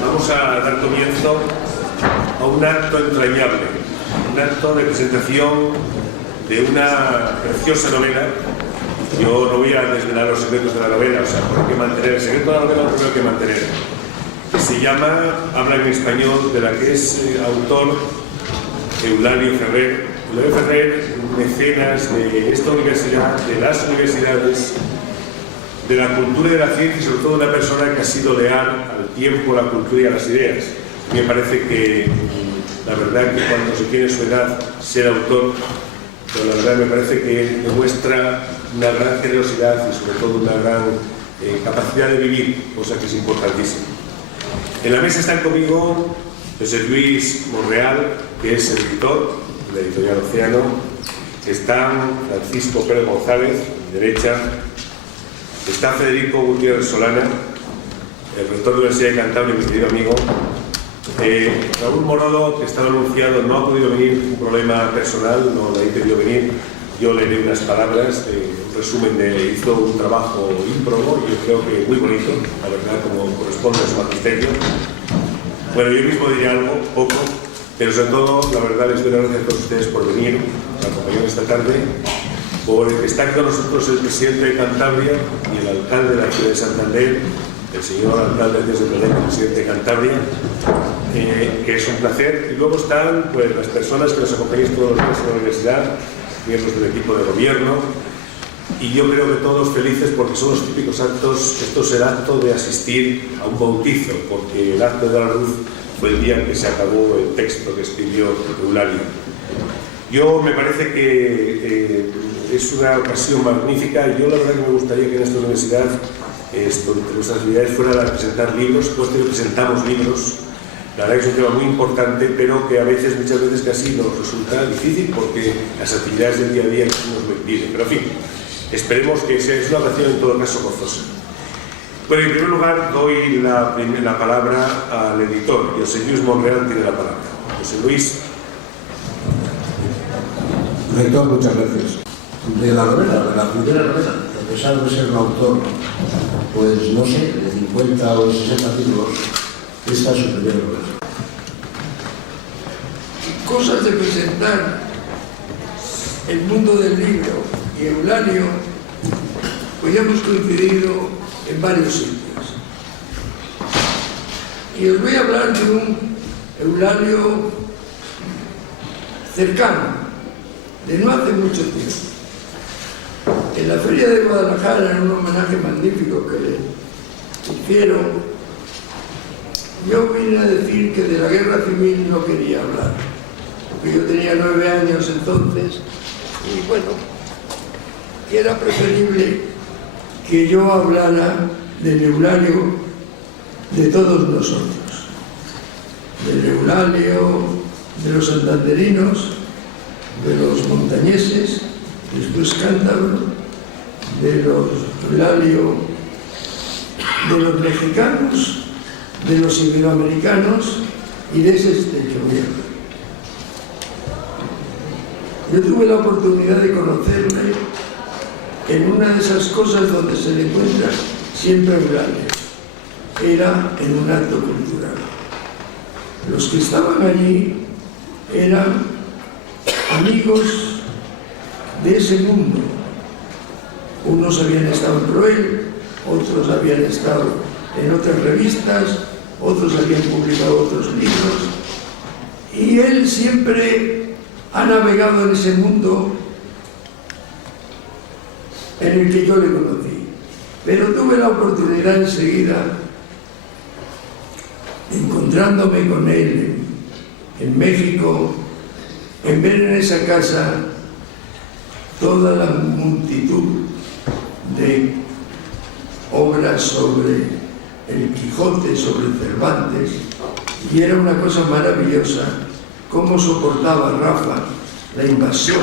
vamos a dar comienzo a un acto entrañable, un acto de presentación de una preciosa novela. Yo no voy a desvelar los secretos de la novela, o sea, hay que mantener el secreto de la novela, pero hay que mantener. Se llama, habla en español, de la que es autor Eulalio Ferrer. Eulalio Ferrer, mecenas de esta universidad, de las universidades, de la cultura y de la ciencia, y sobre todo una persona que ha sido leal al tiempo, a la cultura y a las ideas. Me parece que, la verdad, que cuando se tiene su edad, ser autor, pero la verdad me parece que demuestra una gran generosidad y sobre todo una gran capacidad de vivir, cosa que es importantísima. En la mesa están conmigo José Luis Monreal, que es el editor de la editorial Océano. Están Francisco Pérez González, a mi derecha. Está Federico Gutiérrez Solana, el rector de la Universidad de Cantabria, mi querido amigo. Raúl Morodo, que estaba anunciado, no ha podido venir, un problema personal, no le ha impedido venir. Yo le leí unas palabras, un resumen hizo un trabajo ímprobo, yo creo que muy bonito, la verdad, como corresponde a su magisterio. Bueno, yo mismo diré algo, poco, pero sobre todo, la verdad, les doy las gracias a todos ustedes por venir, por acompañarnos esta tarde, por estar con nosotros el presidente de Cantabria y el alcalde de la ciudad de Santander, el señor alcalde de Santander, el presidente de Cantabria, que es un placer. Y luego están pues, las personas que nos acompañan todos los días en la universidad, miembros del equipo de gobierno, y yo creo que todos felices porque son los típicos actos. Esto es el acto de asistir a un bautizo, porque el acto de dar a luz fue el día en que se acabó el texto que escribió Eulalio. Yo me parece que es una ocasión magnífica. Yo la verdad que me gustaría que en esta universidad, entre nuestras actividades, fuera la de presentar libros, puesto que presentamos libros. La verdad que es un tema muy importante, pero que a veces, muchas veces casi nos resulta difícil porque las actividades del día a día nos lo impiden. Pero en fin, esperemos que sea una ocasión en todo caso gozosa. Bueno, en primer lugar doy la palabra al editor. José Luis Monreal tiene la palabra. José Luis. Rector, muchas gracias. De la novela, de la primera novela, a pesar de ser un autor, pues no sé, de 50 o 60 títulos, esta es su primera novela. Cosas de presentar el mundo del libro y Eulalio, pues ya hemos coincidido en varios sitios. Y os voy a hablar de un Eulalio cercano, de no hace mucho tiempo. En la Feria de Guadalajara, en un homenaje magnífico que le hicieron, yo vine a decir que de la guerra civil no quería hablar, porque yo tenía 9 años entonces, y bueno, era preferible que yo hablara del Eulalio de todos nosotros, del Eulalio de los santanderinos, de los montañeses, después cántabro, de los Eulalio de los mexicanos, de los iberoamericanos y de ese estrecho viejo. Yo tuve la oportunidad de conocerle en una de esas cosas donde se le encuentra siempre Eulalio. Era en un acto cultural. Los que estaban allí eran amigos de ese mundo. Unos habían estado en Proel, otros habían estado en otras revistas, otros habían publicado otros libros, y él siempre ha navegado en ese mundo en el que yo le conocí. Pero tuve la oportunidad enseguida, encontrándome con él en México, en ver en esa casa toda la multitud de obras sobre el Quijote, sobre Cervantes, y era una cosa maravillosa cómo soportaba Rafa la invasión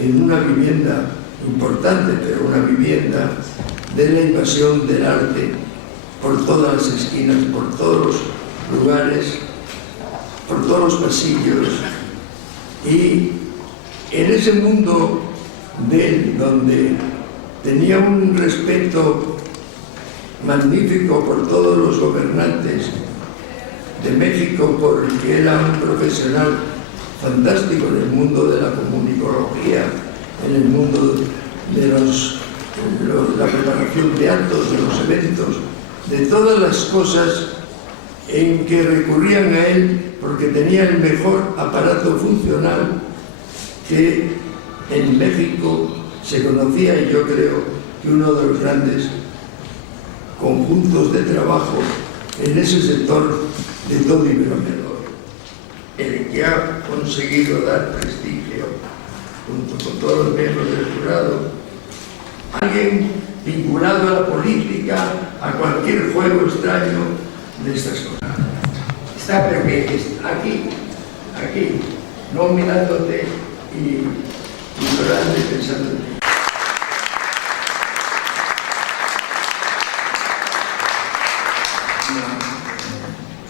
en una vivienda importante, pero una vivienda de la invasión del arte por todas las esquinas, por todos los lugares, por todos los pasillos. Y en ese mundo de él, donde tenía un respeto magnífico por todos los gobernantes de México, porque era un profesional fantástico en el mundo de la comunicología, en el mundo de la preparación de actos, de los eventos, de todas las cosas en que recurrían a él, porque tenía el mejor aparato funcional que en México se conocía, y yo creo que uno de los grandes conjuntos de trabajo en ese sector de todo Iberoamérica, el que ha conseguido dar prestigio, junto con todos los miembros del jurado, alguien vinculado a la política, a cualquier juego extraño de estas cosas. Está aquí, no mirándote y llorando y pensando en ti.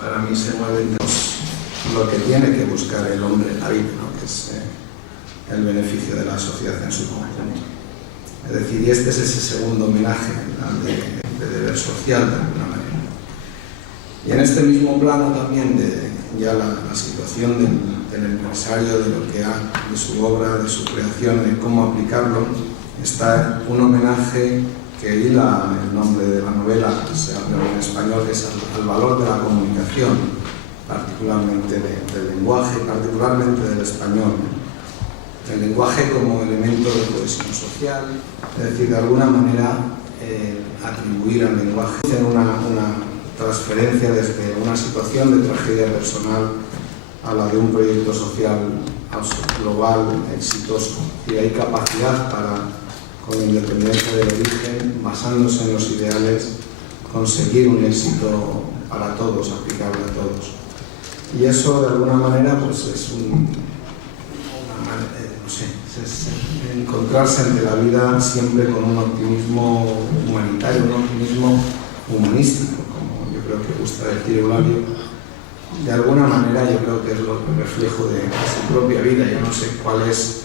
Para mí se mueve lo que tiene que buscar el hombre en la vida, ¿no? Que es el beneficio de la sociedad en su conjunto. Es decir, y este es ese segundo homenaje de deber social, de alguna manera. Y en este mismo plano también de ya la situación del empresario, de su obra, de su creación, de cómo aplicarlo, está un homenaje que hila el nombre de la novela, se habla en español, que es al valor de la comunicación, particularmente del lenguaje, particularmente del español. El lenguaje como elemento de cohesión social, es decir, de alguna manera atribuir al lenguaje una transferencia desde una situación de tragedia personal a la de un proyecto social global, exitoso. Y hay capacidad para, con independencia del origen, basándose en los ideales, conseguir un éxito para todos, aplicable a todos. Y eso, de alguna manera, pues es encontrarse ante la vida siempre con un optimismo humanitario, un optimismo humanístico, como yo creo que gusta decir Eulalio. De alguna manera yo creo que es lo reflejo de su propia vida. Yo no sé cuáles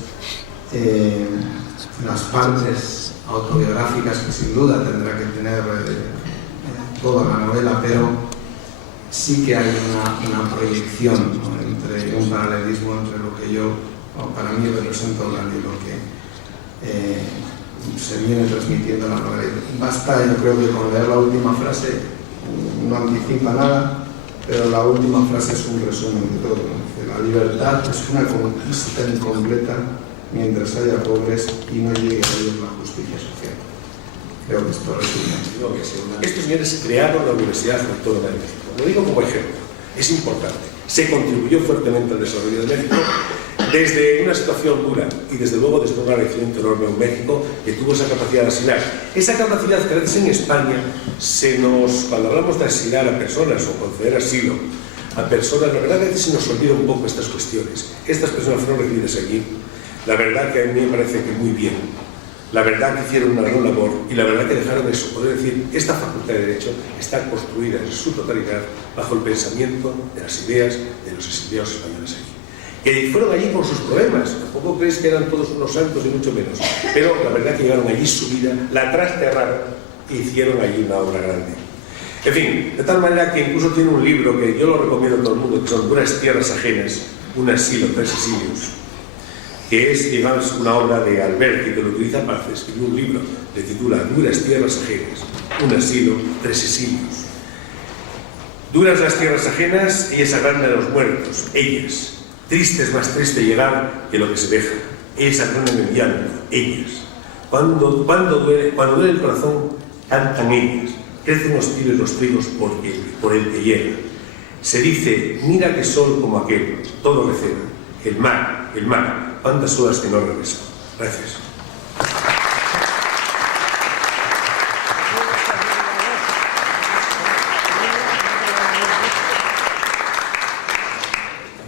las partes autobiográficas que sin duda tendrá que tener toda la novela, pero sí que hay una proyección, ¿no? Entre un paralelismo entre lo que yo, para mí, represento y lo que se viene transmitiendo en la novela. Basta, yo creo que con leer la última frase, no anticipa nada, pero la última frase es un resumen de todo, ¿no? La libertad es una conquista incompleta mientras haya pobres y no llegue a ellos la justicia social. Creo que esto resume. Estos señores crearon la Universidad Autónoma de México. Lo digo como ejemplo, es importante. Se contribuyó fuertemente al desarrollo de México desde una situación dura y desde luego desde una crecimiento enorme en México que tuvo esa capacidad de asilar. Esa capacidad que a veces en España cuando hablamos de asilar a personas o conceder asilo a personas, la verdad que a veces se nos olvida un poco estas cuestiones. Estas personas fueron recibidas aquí, la verdad que a mí me parece que muy bien. La verdad que hicieron una gran labor y la verdad que dejaron eso, poder decir, esta facultad de Derecho está construida en su totalidad bajo el pensamiento de las ideas de los exiliados españoles aquí. Que fueron allí por sus problemas, tampoco creéis que eran todos unos santos y mucho menos, pero la verdad que llevaron allí su vida, la trasterraron e hicieron allí una obra grande. En fin, de tal manera que incluso tiene un libro que yo lo recomiendo a todo el mundo, que son Duras tierras ajenas, un asilo, 3 exilios, que es, digamos, una obra de Alberti, que lo utiliza para escribir un libro, le titula Duras tierras ajenas, un asilo, 3 exilios. Duras las tierras ajenas, ellas agrandan a los muertos, ellas. Triste es más triste llegar que lo que se deja. Ellas agrandan el llanto, ellas. Cuando duele el corazón, cantan ellas. Crecen hostiles los trigos por el que llega. Se dice, mira qué sol como aquel, todo receda. El mar, cuántas horas que no regresa. Gracias.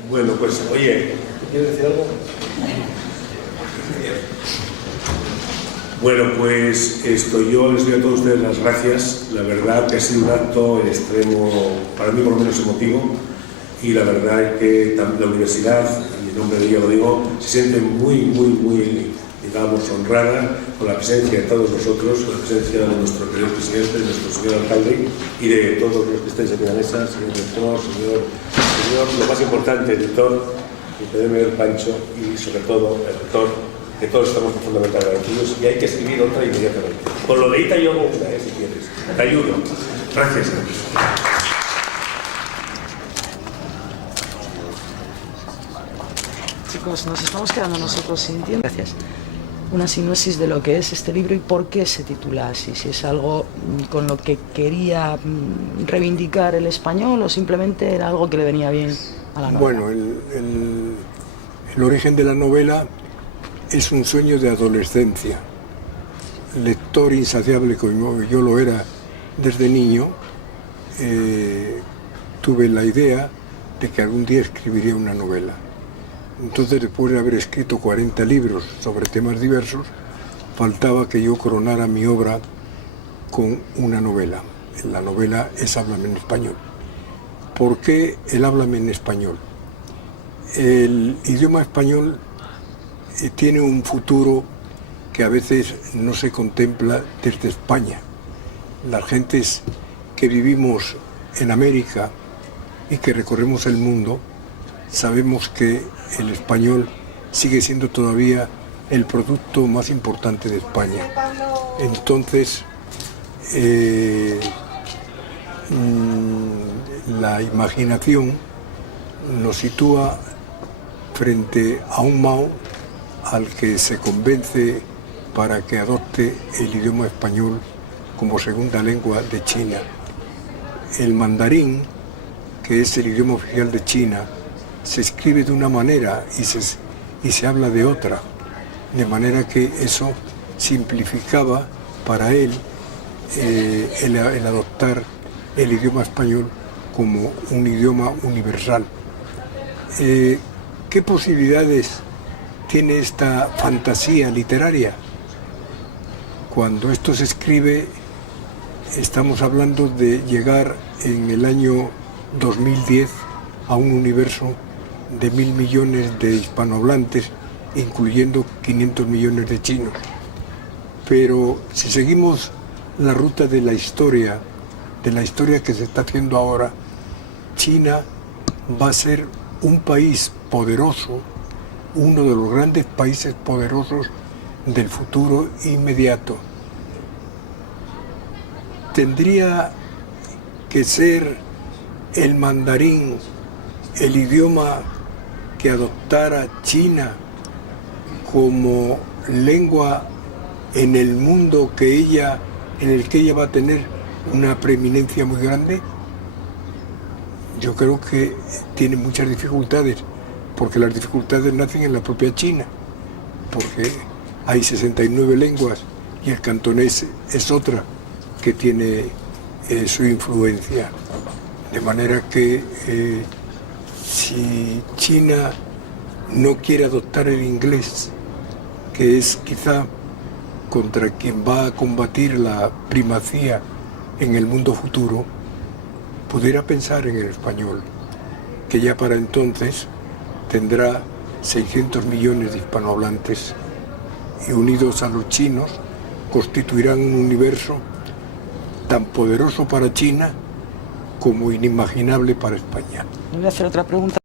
Bueno, pues, oye, ¿quieres decir algo? Bueno, pues yo les doy a todos ustedes las gracias. La verdad que ha sido un acto en extremo, para mí por lo menos emotivo, y la verdad es que la universidad, en nombre de ella lo digo, se siente muy sintamos honrada con la presencia de todos nosotros, con la presencia de nuestro querido presidente, de nuestro señor alcalde y de todos los que estáis aquí en la mesa, señor director, señor, lo más importante, editor, el Pancho y sobre todo el rector, que todos estamos profundamente agradecidos y hay que escribir otra inmediatamente. Con lo de Ita yo hago una, si quieres. Te ayudo. Gracias. Chicos, nos estamos quedando nosotros sin tiempo. Gracias. Una sinopsis de lo que es este libro y por qué se titula así. Si es algo con lo que quería reivindicar el español o simplemente era algo que le venía bien a la novela. Bueno, el origen de la novela es un sueño de adolescencia. Lector insaciable como yo lo era desde niño, tuve la idea de que algún día escribiría una novela. Entonces, después de haber escrito 40 libros sobre temas diversos, faltaba que yo coronara mi obra con una novela. La novela es Háblame en español. ¿Por qué el Háblame en español? El idioma español tiene un futuro que a veces no se contempla desde España. Las gentes que vivimos en América y que recorremos el mundo, sabemos que el español sigue siendo todavía el producto más importante de España. Entonces, la imaginación nos sitúa frente a un Mao al que se convence para que adopte el idioma español como segunda lengua de China. El mandarín, que es el idioma oficial de China, se escribe de una manera y se habla de otra, de manera que eso simplificaba para él el adoptar el idioma español como un idioma universal. ¿Qué posibilidades tiene esta fantasía literaria? Cuando esto se escribe, estamos hablando de llegar en el año 2010 a un universo de 1.000 millones de hispanohablantes, incluyendo 500 millones de chinos. Pero si seguimos la ruta de la historia que se está haciendo ahora, China va a ser un país poderoso, uno de los grandes países poderosos del futuro inmediato. Tendría que ser el mandarín el idioma que adoptara China como lengua en el mundo en el que ella va a tener una preeminencia muy grande. Yo creo que tiene muchas dificultades, porque las dificultades nacen en la propia China, porque hay 69 lenguas y el cantonés es otra que tiene su influencia. De manera que si China no quiere adoptar el inglés, que es quizá contra quien va a combatir la primacía en el mundo futuro, pudiera pensar en el español, que ya para entonces tendrá 600 millones de hispanohablantes y unidos a los chinos constituirán un universo tan poderoso para China como inimaginable para España. Le voy a hacer otra pregunta.